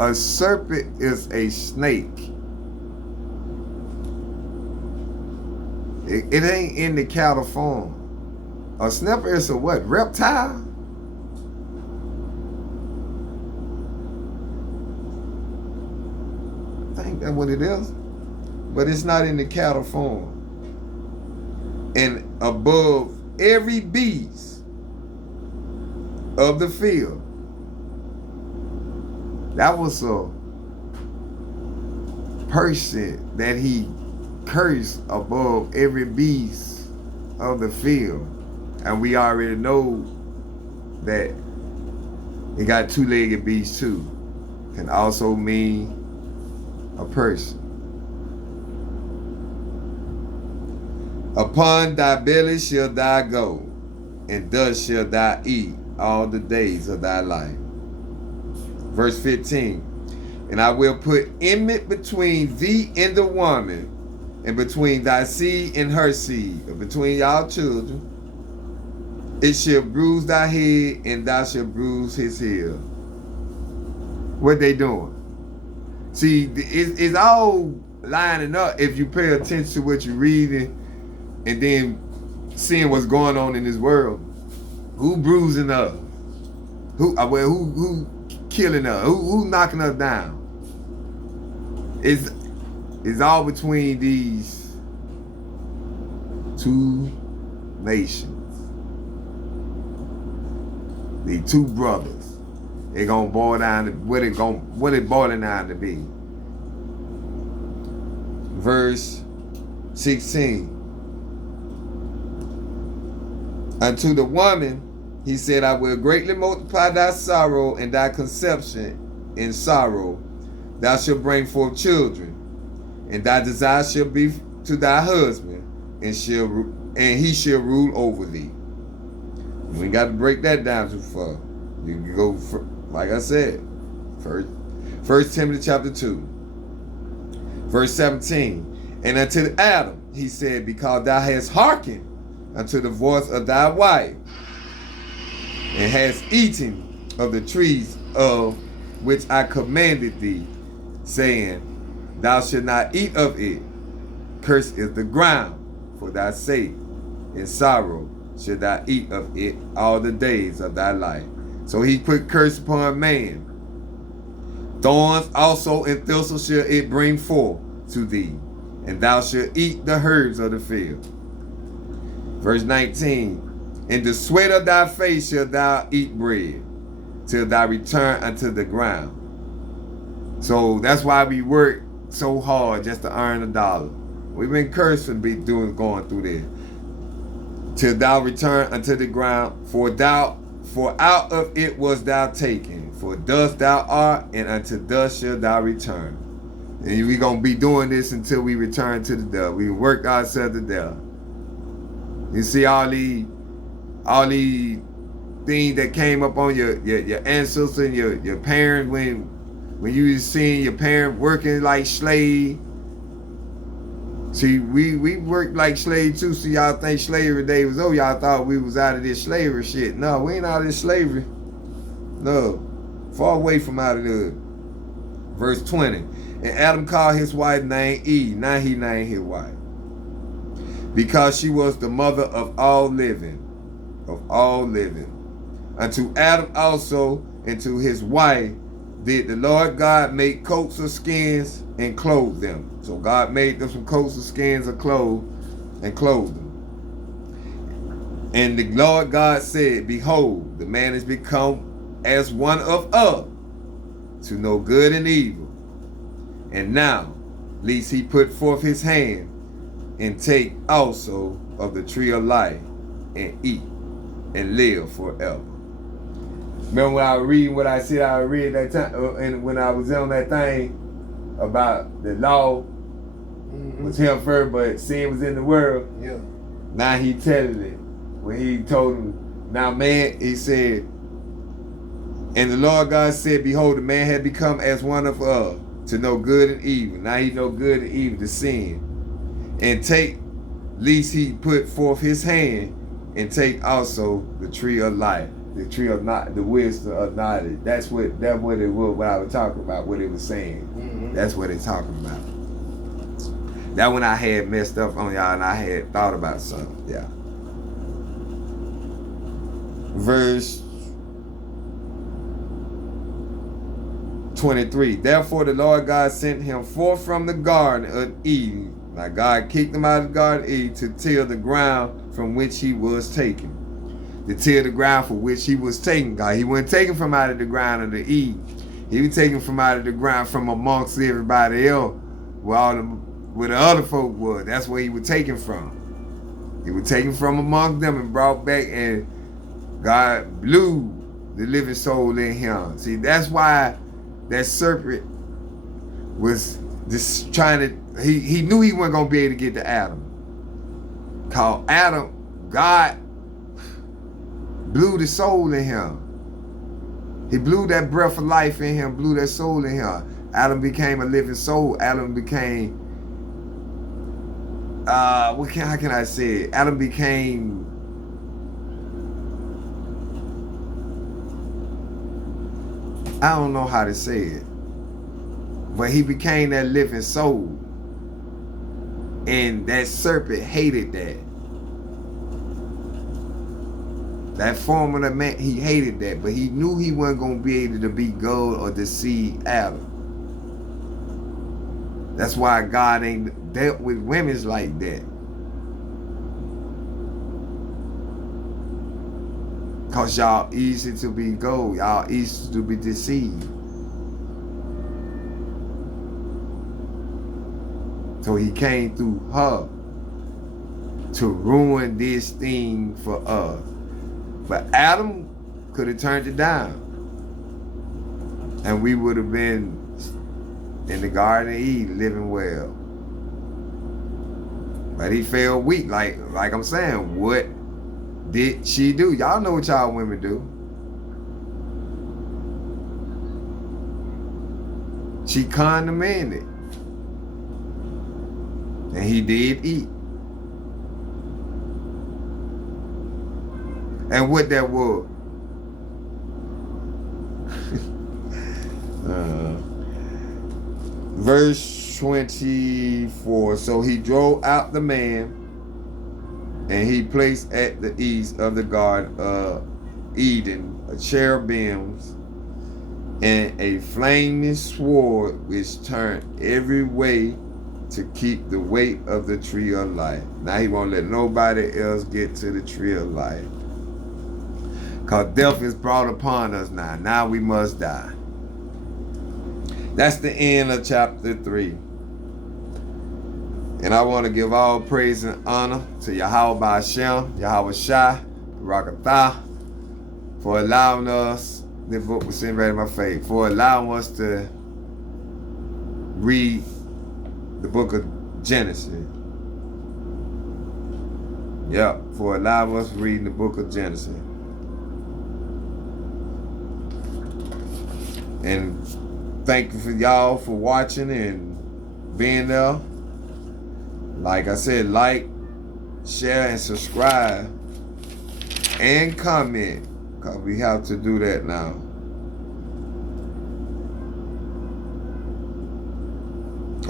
A serpent is a snake. It ain't in the cattle form. A sniffer is a what? Reptile? I think that's what it is. But it's not in the cattle form. And above every beast of the field. That was a person that he cursed above every beast of the field. And we already know that it got two-legged beast too. Can also mean a person. Upon thy belly shall thou go, and thus shall thou eat all the days of thy life. Verse 15. And I will put enmity between thee and the woman, and between thy seed and her seed, or between y'all children. It shall bruise thy head, and thou shalt bruise his heel. What they doing? See, it's all lining up if you pay attention to what you're reading and then seeing what's going on in this world. Who bruising us? Who killing us? Who knocking us down? It's all between these two nations. The two brothers. It gonna boil down to what it boiling down to be. Verse 16. Unto the woman, he said, I will greatly multiply thy sorrow and thy conception in sorrow. Thou shalt bring forth children, and thy desire shall be to thy husband, and he shall rule over thee. We ain't got to break that down too far. You can go, like I said, First Timothy chapter 2, verse 17. And unto Adam, he said, because thou hast hearkened unto the voice of thy wife, and hast eaten of the trees of which I commanded thee, saying, thou shalt not eat of it. Cursed is the ground for thy sake. In sorrow shalt thou eat of it all the days of thy life. So he put curse upon man. Thorns also and thistles shall it bring forth to thee, and thou shalt eat the herbs of the field. Verse 19. In the sweat of thy face shalt thou eat bread, till thou return unto the ground. So that's why we work so hard just to earn $1. We've been cursed for going through this. Till thou return unto the ground, for out of it was thou taken, for dust thou art, and unto dust shalt thou return. And we're going to be doing this until we return to the dust. We work ourselves to death. You see all these things that came up on your ancestors and your parents when you was seeing your parents working like slaves. See, we worked like slaves too. So y'all think slavery day was over. Y'all thought we was out of this slavery shit. No, we ain't out of this slavery. No, far away from out of there. Verse 20. And Adam called his wife name Eve. Now he named his wife, because she was the mother of all living. Unto Adam also and to his wife did the Lord God make coats of skins and clothe them. So God made them some coats of skins of clothes and clothed them. And the Lord God said, behold, the man is become as one of us, to know good and evil. And now, lest he put forth his hand and take also of the tree of life and eat and live forever. Remember when I was reading what I said I read that time, and when I was on that thing about the law was him first, but sin was in the world. Yeah. Now he telling it when he told him, now man, he said, and the Lord God said, behold, the man had become as one of us, to know good and evil. Now he know good and evil, to sin. And take, lest he put forth his hand and take also the tree of life The tree of not the wisdom of knowledge. That's what it was. What I was talking about. What it was saying. Mm-hmm. That's what it's talking about. That when I had messed up on y'all and I had thought about something. Yeah. Verse 23. Therefore the Lord God sent him forth from the garden of Eden. Like God kicked him out of the garden of Eden to till the ground from which he was taken. To till the ground for which he was taken. God, he wasn't taken from out of the ground of the Eden. He was taken from out of the ground from amongst everybody else, where the other folk was. That's where he was taken from. He was taken from among them and brought back, and God blew the living soul in him. See, that's why that serpent was just trying to, he knew he wasn't going to be able to get to Adam. Cause Adam, God blew the soul in him. He blew that breath of life in him, blew that soul in him. Adam became a living soul. Adam became, how can I say it? Adam became, I don't know how to say it, but he became that living soul. And that serpent hated that. That form of the man, he hated that, but he knew he wasn't going to be able to be God or deceive Adam. That's why God ain't dealt with women like that. Because y'all easy to be gold. Y'all easy to be deceived. So he came through her to ruin this thing for us. But Adam could have turned it down. And we would have been in the Garden of Eden living well. But he fell weak. Like I'm saying, what did she do? Y'all know what y'all women do. She condemned. And he did eat. And what that was. Verse 24. So he drove out the man, and he placed at the east of the garden of Eden a cherubims and a flaming sword which turned every way to keep the weight of the tree of life. Now he won't let nobody else get to the tree of life. Because death is brought upon us now. Now we must die. That's the end of chapter 3. And I want to give all praise and honor to Yahweh Ba'ashem, Yahweh Shai, Rakatha, for allowing us, this book was sitting right in my face, for allowing us to read the book of Genesis. Yep, for allowing us to read the book of Genesis. And thank you for y'all for watching and being there. Like I said, like, share, and subscribe. And comment. Because we have to do that now.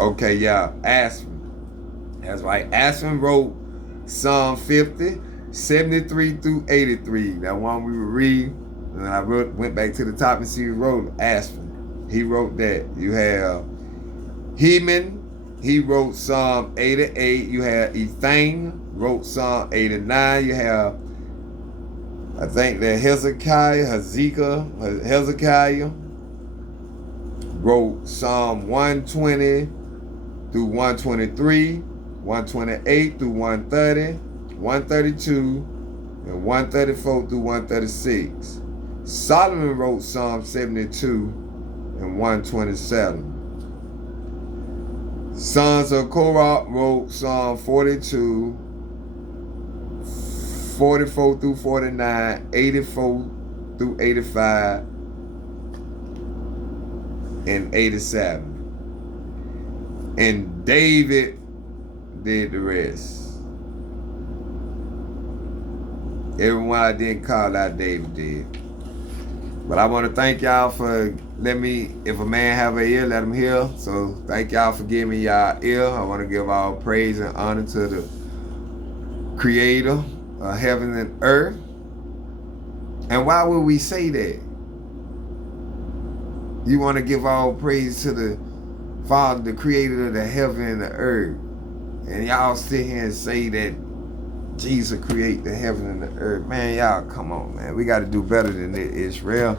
Okay, yeah. Aspen. That's right. Aspen wrote Psalm 50, 73 through 83. That one we were reading. And I went back to the top and see who wrote Aspen. He wrote that. You have Heman. He wrote Psalm 88. You have Ethan wrote Psalm 89. You have, I think that Hezekiah wrote Psalm 120 through 123, 128 through 130, 132, and 134 through 136. Solomon wrote Psalm 72 and 127. Sons of Korah wrote Psalm 42, 44 through 49, 84 through 85, and 87. And David did the rest. Everyone I didn't call out, David did. But I want to thank y'all for letting me, if a man have an ear, let him hear. So thank y'all for giving me y'all ear. I want to give all praise and honor to the creator of heaven and earth. And why would we say that? You want to give all praise to the Father, the creator of the heaven and the earth. And y'all sit here and say that Jesus created the heaven and the earth. Man, y'all, come on, man. We got to do better than this, Israel.